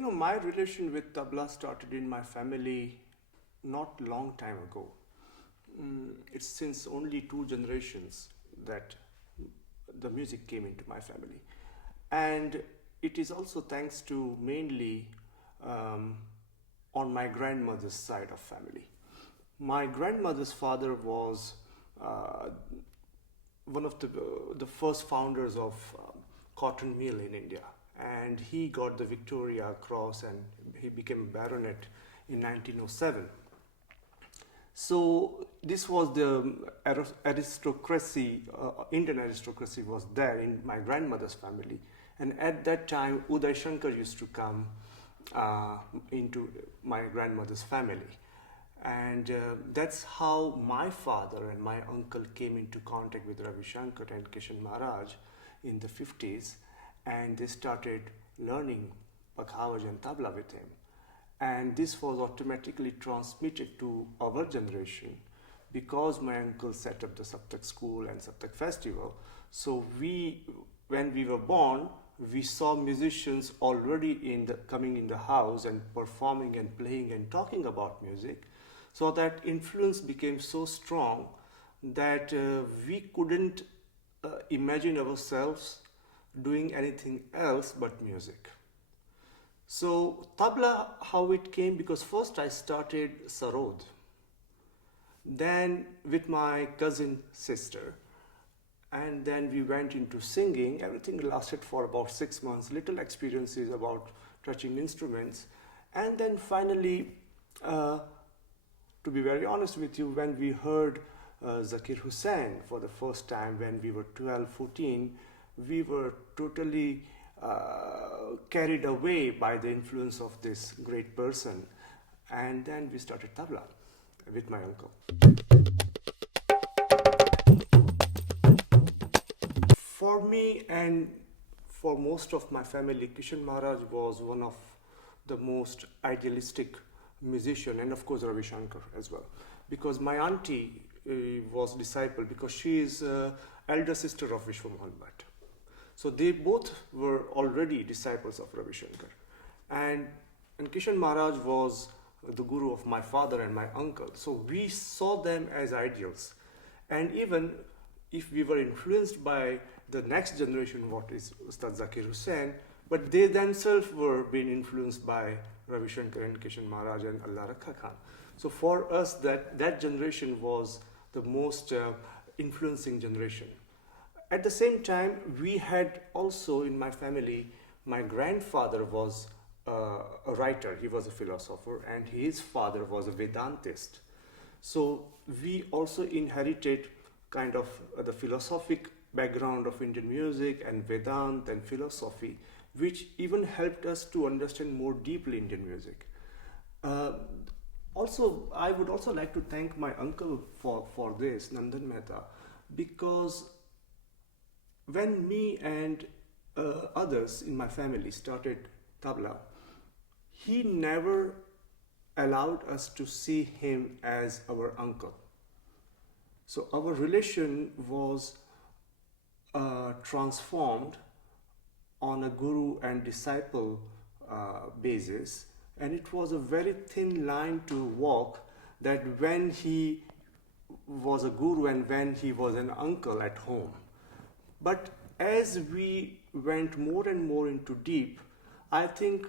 My relation with tabla started in my family not long time ago. It's since only two generations that the music came into my family. And it is also thanks to mainly um, on my grandmother's side of family. My grandmother's father was uh, one of the first founders of cotton mill in India, and he got the Victoria Cross and he became a baronet in 1907. So this was the aristocracy, Indian aristocracy was there in my grandmother's family, and at that time Uday Shankar used to come into my grandmother's family, and that's how my father and my uncle came into contact with Ravi Shankar and Kishan Maharaj in the 50s, and they started learning Pakhavaj and Tabla with him. And this was automatically transmitted to our generation because my uncle set up the Saptak school and Saptak festival. So when we were born, we saw musicians already coming in the house and performing and playing and talking about music. So that influence became so strong that we couldn't imagine ourselves doing anything else but music. So tabla, how it came, because first I started sarod, then with my cousin sister, and then we went into singing. Everything lasted for about 6 months, little experiences about touching instruments, and then finally, to be very honest with you, when we heard Zakir Hussain for the first time when we were 12, 14, we were totally carried away by the influence of this great person, and then we started tabla with my uncle. For me and for most of my family, Kishan Maharaj was one of the most idealistic musician, and of course Ravi Shankar as well, because my auntie was disciple, because she is elder sister of Vishwa Mohan Bhatt. So they both were already disciples of Ravi Shankar. And Kishan Maharaj was the guru of my father and my uncle. So we saw them as ideals. And even if we were influenced by the next generation, what is Ustad Zakir Hussain, but they themselves were being influenced by Ravi Shankar and Kishan Maharaj and Allah Rakha Khan. So for us, that generation was the most influencing generation. At the same time, we had also in my family, my grandfather was a writer, he was a philosopher, and his father was a Vedantist. So we also inherited kind of the philosophic background of Indian music and Vedant and philosophy, which even helped us to understand more deeply Indian music. Also, I would also like to thank my uncle for this, Nandan Mehta, because when me and others in my family started tabla, he never allowed us to see him as our uncle. So our relation was transformed on a guru and disciple basis, and it was a very thin line to walk, that when he was a guru and when he was an uncle at home. But as we went more and more into deep, I think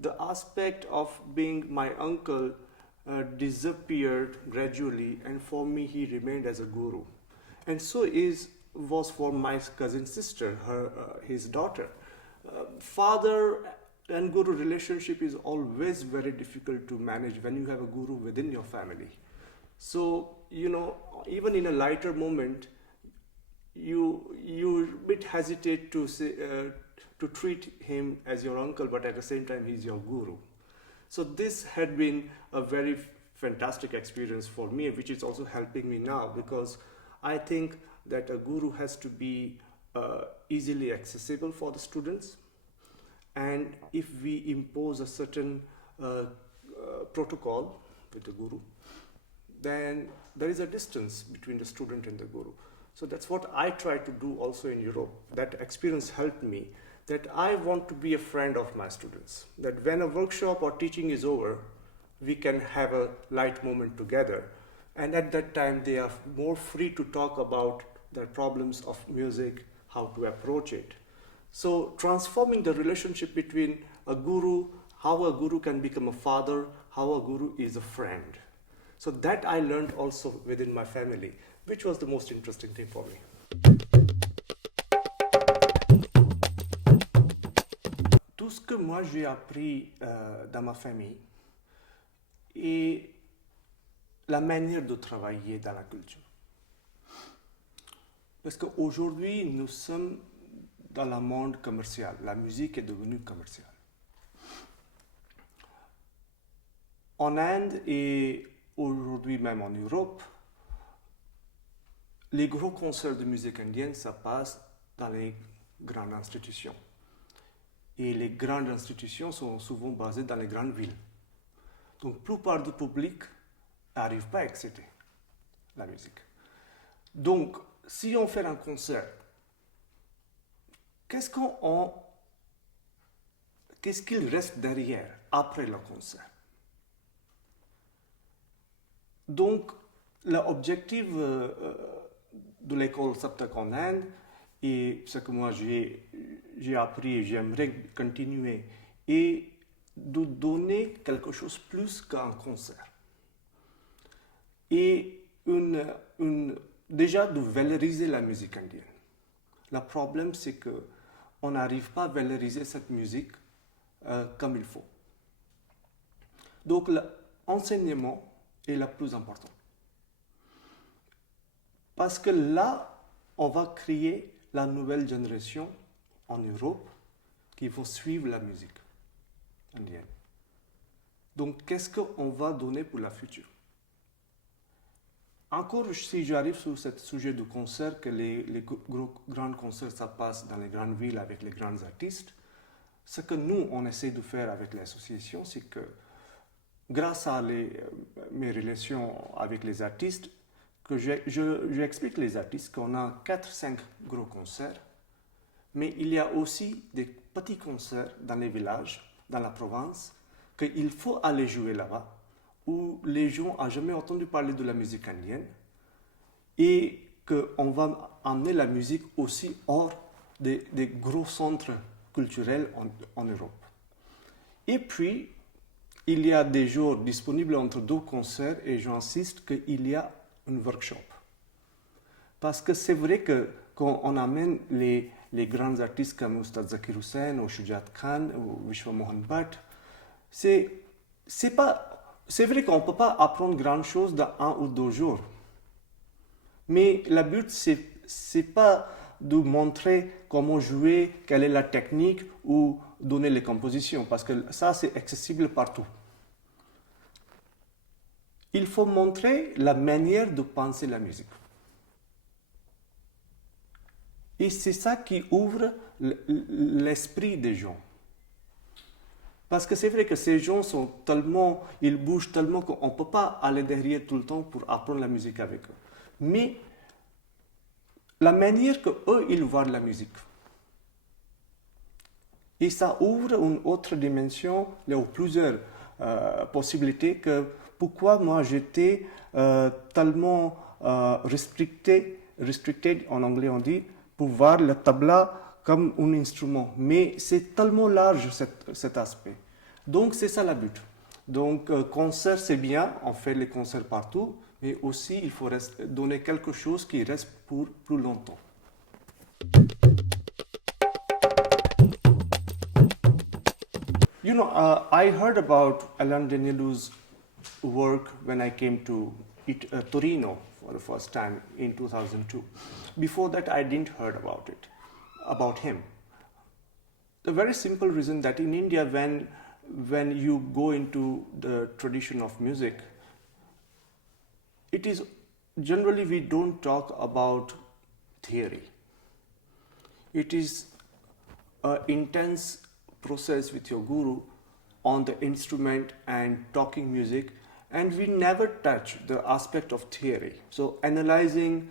the aspect of being my uncle disappeared gradually, and for me he remained as a guru. And so was for my cousin sister, his daughter. Father and guru relationship is always very difficult to manage when you have a guru within your family. So, even in a lighter moment, you bit hesitate to say to treat him as your uncle, but at the same time he's your guru. So this had been a very fantastic experience for me, which is also helping me now, because I think that a guru has to be easily accessible for the students, and if we impose a certain protocol with the guru, then there is a distance between the student and the guru. So that's what I try to do also in Europe. That experience helped me, that I want to be a friend of my students. That when a workshop or teaching is over, we can have a light moment together. And at that time, they are more free to talk about their problems of music, how to approach it. So transforming the relationship between a guru, how a guru can become a father, how a guru is a friend. So that I learned also within my family, which was the most interesting thing for me. Tout ce que moi j'ai appris dans ma famille est la manière de travailler dans la culture. Parce qu'aujourd'hui, nous sommes dans le monde commercial. La musique est devenue commerciale. En Inde et aujourd'hui même en Europe, les gros concerts de musique indienne, ça passe dans les grandes institutions. Et les grandes institutions sont souvent basées dans les grandes villes. Donc, la plupart du public n'arrive pas à accéder à la musique. Donc, si on fait un concert, qu'est-ce qu'il reste derrière après le concert? Donc, l'objectif de l'école Saptak en Inde, et ce que moi j'ai appris et j'aimerais continuer, est de donner quelque chose plus qu'un concert. Et déjà de valoriser la musique indienne. Le problème, c'est qu'on n'arrive pas à valoriser cette musique comme il faut. Donc, l'enseignement est le plus important. Parce que là, on va créer la nouvelle génération en Europe qui vont suivre la musique indienne. Donc, qu'est-ce qu'on va donner pour la future? Encore, si j'arrive sur ce sujet de concert, que les grands concerts, ça passe dans les grandes villes avec les grands artistes, ce que nous, on essaie de faire avec l'association, c'est que grâce à mes relations avec les artistes, que j'explique les artistes qu'on a 4-5 gros concerts, mais il y a aussi des petits concerts dans les villages, dans la province, qu'il faut aller jouer là-bas, où les gens n'ont jamais entendu parler de la musique indienne, et qu'on va emmener la musique aussi hors des gros centres culturels en Europe. Et puis, il y a des jours disponibles entre deux concerts, et j'insiste qu'il y a un workshop. Parce que c'est vrai que quand on amène les grands artistes comme Ustad Zakir Hussain, ou Shujat Khan, ou Vishwa Mohan Bhatt, c'est vrai qu'on ne peut pas apprendre grand chose dans 1 ou 2 jours. Mais le but, c'est pas de montrer comment jouer, quelle est la technique, ou donner les compositions, parce que ça, c'est accessible partout. Il faut montrer la manière de penser la musique. Et c'est ça qui ouvre l'esprit des gens. Parce que c'est vrai que ces gens ils bougent tellement qu'on ne peut pas aller derrière tout le temps pour apprendre la musique avec eux. Mais la manière qu'eux, ils voient la musique. Et ça ouvre une autre dimension, il y a plusieurs possibilités que pourquoi moi j'étais tellement restricted en anglais on dit, pour voir le tabla comme un instrument. Mais c'est tellement large cet aspect. Donc c'est ça le but. Donc concert c'est bien, on fait les concerts partout, mais aussi il faut donner quelque chose qui reste pour plus longtemps. You know, I heard about Alain Daniellou's work when I came to Torino for the first time in 2002. Before that, I didn't heard about him. The very simple reason that in India, when you go into the tradition of music, it is generally we don't talk about theory. It is an intense process with your guru on the instrument and talking music, and we never touch the aspect of theory. So analyzing,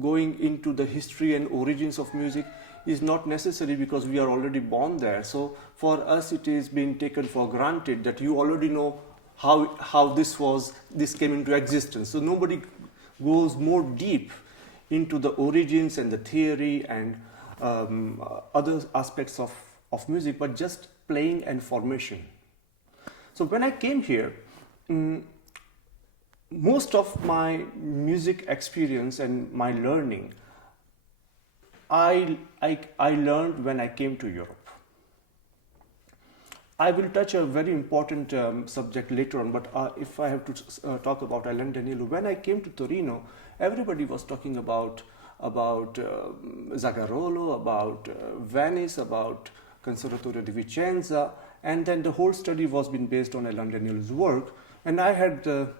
going into the history and origins of music is not necessary because we are already born there. So for us, it is being taken for granted that you already know how this came into existence. So nobody goes more deep into the origins and the theory and other aspects of music, but just playing and formation. So when I came here, most of my music experience and my learning, I learned when I came to Europe. I will touch a very important subject later on, but if I have to talk about Alain Danielou, when I came to Torino, everybody was talking about Zagarolo, about Venice, about Conservatorio di Vicenza, and then the whole study was being based on Alain Danielou's work. And I had the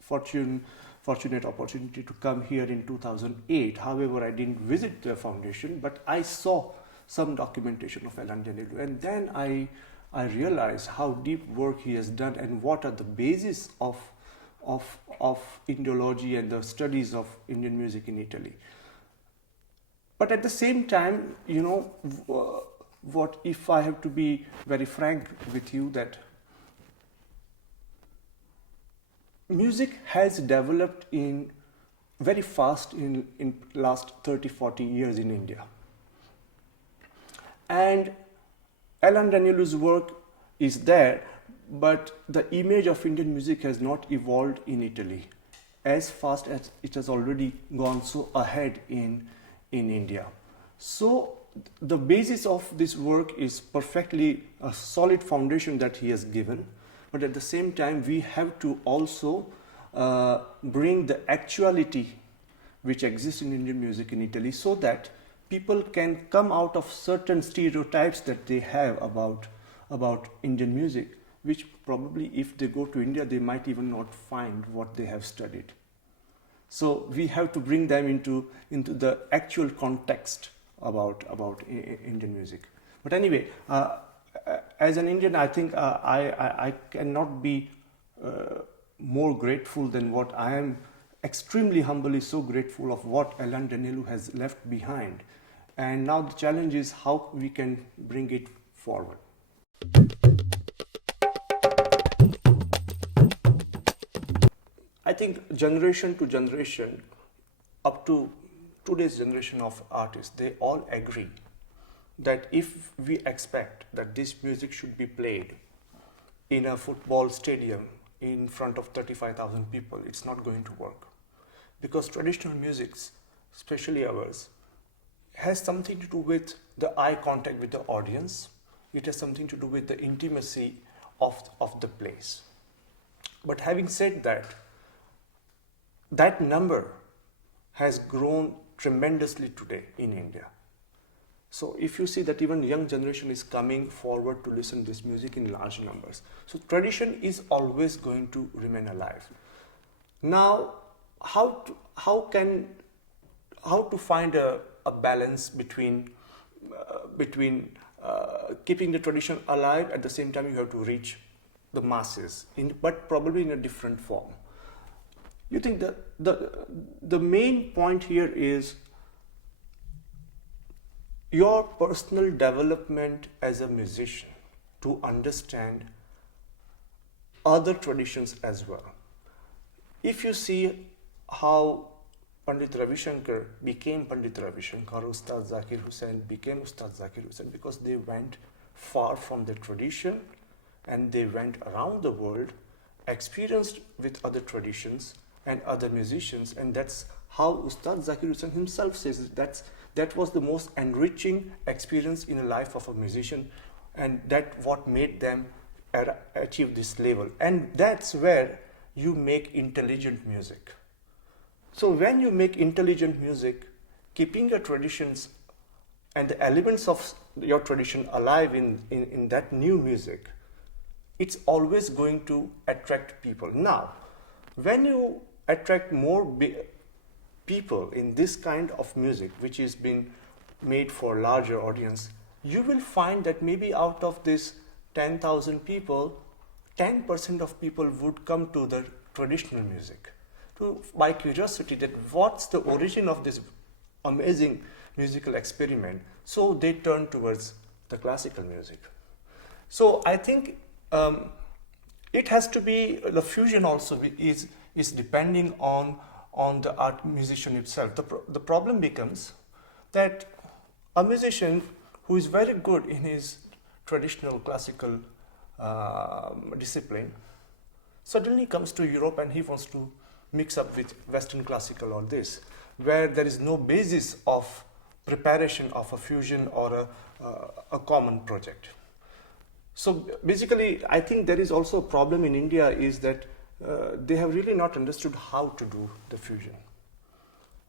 fortunate opportunity to come here in 2008. However, I didn't visit the foundation, but I saw some documentation of Alain Danielou, and then I realized how deep work he has done and what are the basis of Indology and the studies of Indian music in Italy. But at the same time, what if I have to be very frank with you, that music has developed in very fast in last 30-40 years in India. And Alain Danielou's work is there, but the image of Indian music has not evolved in Italy as fast as it has already gone so ahead in India. So the basis of this work is perfectly a solid foundation that he has given, but at the same time we have to also bring the actuality which exists in Indian music in Italy, so that people can come out of certain stereotypes that they have about Indian music, which probably if they go to India, they might even not find what they have studied. So we have to bring them into the actual context about Indian music. But anyway, as an Indian, I think I cannot be more grateful than what I am. Extremely humbly so grateful of what Alain Danielou has left behind. And now the challenge is how we can bring it forward. I think generation to generation, up to today's generation of artists, they all agree that if we expect that this music should be played in a football stadium in front of 35,000 people, it's not going to work. Because traditional music, especially ours, has something to do with the eye contact with the audience. It has something to do with the intimacy of the place. But having said that, that number has grown tremendously today in India. So if you see that even young generation is coming forward to listen to this music in large numbers. So tradition is always going to remain alive. Now, how to find a balance between keeping the tradition alive, at the same time you have to reach the masses, but probably in a different form. You think that the main point here is your personal development as a musician, to understand other traditions as well. If you see how Pandit Ravi Shankar became Pandit Ravi Shankar, Ustad Zakir Hussain became Ustad Zakir Hussain, because they went far from the tradition and they went around the world, experienced with other traditions and other musicians, and that's how Ustad Zakir Hussain himself says that was the most enriching experience in the life of a musician, and that what made them achieve this level. And that's where you make intelligent music. So when you make intelligent music, keeping your traditions and the elements of your tradition alive in that new music, it's always going to attract people. Now, when you attract more people in this kind of music, which is being made for larger audience, you will find that maybe out of this 10,000 people, 10% of people would come to the traditional music by curiosity, that what's the origin of this amazing musical experiment, so they turn towards the classical music. So I think it has to be, the fusion also is depending on the art musician itself. The problem becomes that a musician who is very good in his traditional classical discipline suddenly comes to Europe and he wants to mix up with Western classical or this, where there is no basis of preparation of a fusion or a common project. So basically, I think there is also a problem in India is that they have really not understood how to do the fusion.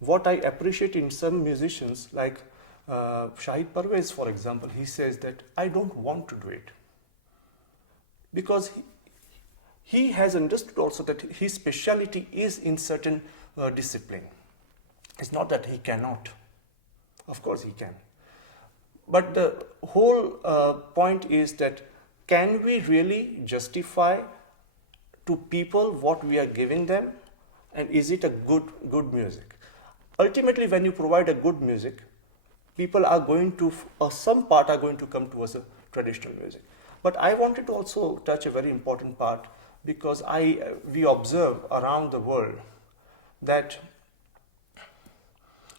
What I appreciate in some musicians, like Shahid Parvez, for example, he says that I don't want to do it. Because he has understood also that his speciality is in certain discipline. It's not that he cannot. Of course he can. But the whole point is that can we really justify to people what we are giving them, and is it a good music? Ultimately, when you provide a good music, people are going to, or some part are going to come towards a traditional music. But I wanted to also touch a very important part, because we observe around the world that,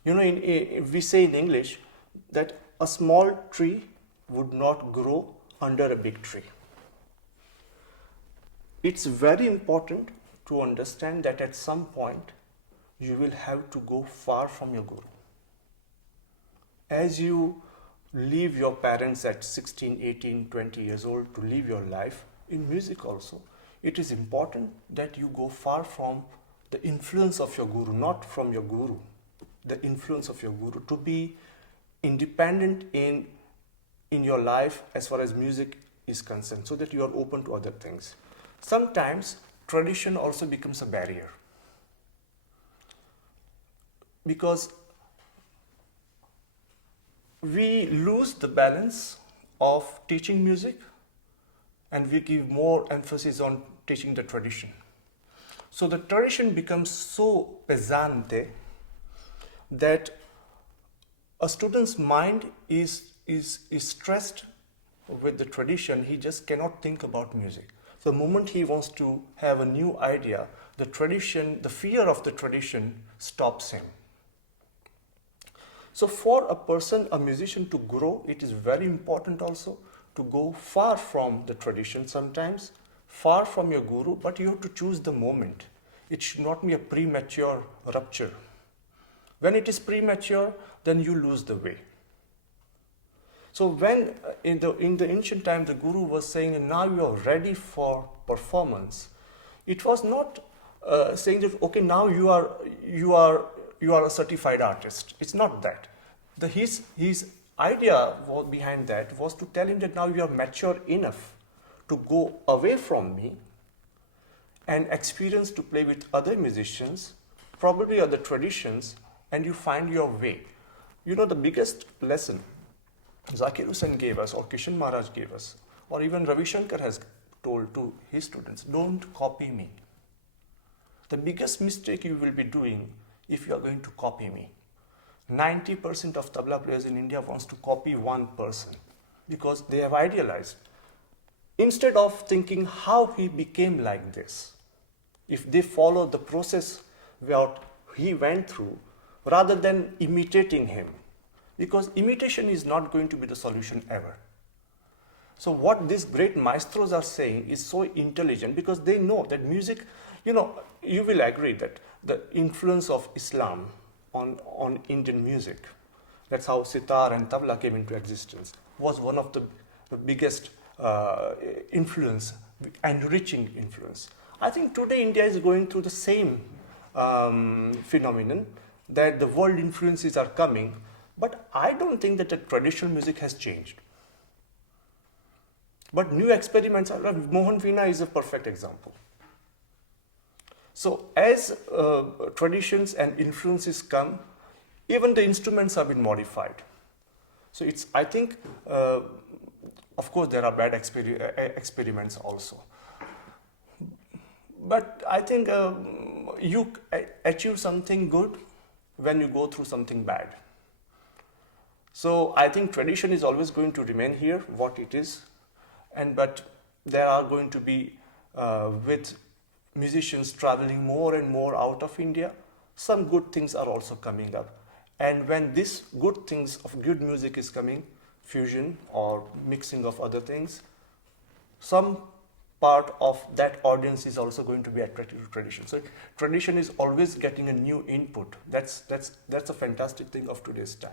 we say in English that a small tree would not grow under a big tree. It's very important to understand that at some point you will have to go far from your guru. As you leave your parents at 16, 18, 20 years old to live your life, in music also, it is important that you go far from the influence of your guru, not from your guru, the influence of your guru, to be independent in your life as far as music is concerned, so that you are open to other things. Sometimes tradition also becomes a barrier, because we lose the balance of teaching music and we give more emphasis on teaching the tradition. So the tradition becomes so pesante that a student's mind is stressed with the tradition. He just cannot think about music. So the moment he wants to have a new idea, the tradition, the fear of the tradition stops him. So for a person, a musician, to grow, it is very important also to go far from the tradition sometimes, far from your guru, but you have to choose the moment. It should not be a premature rupture. When it is premature, then you lose the way. So when in the ancient time the guru was saying, now you are ready for performance, it was not saying that, okay, now you are a certified artist. It's not that. His idea behind that was to tell him that now you are mature enough to go away from me and experience to play with other musicians, probably other traditions, and you find your way. The biggest lesson Zakir Hussain gave us, or Kishan Maharaj gave us, or even Ravi Shankar has told to his students, don't copy me. The biggest mistake you will be doing if you are going to copy me. 90% of tabla players in India wants to copy one person because they have idealized. Instead of thinking how he became like this, if they follow the process what he went through, rather than imitating him, because imitation is not going to be the solution ever. So what these great maestros are saying is so intelligent, because they know that music, you will agree that the influence of Islam on Indian music, that's how sitar and tabla came into existence, was one of the biggest influence, enriching influence. I think today India is going through the same phenomenon, that the world influences are coming, but I don't think that the traditional music has changed. But new experiments, Mohan Veena is a perfect example. So as traditions and influences come, even the instruments have been modified. So I think, of course, there are bad experiments also. But I think you achieve something good when you go through something bad. So I think tradition is always going to remain here, what it is, and but there are going to be with musicians traveling more and more out of India, some good things are also coming up. And when this good things of good music is coming, fusion or mixing of other things, some part of that audience is also going to be attracted to tradition. So tradition is always getting a new input. That's a fantastic thing of today's time.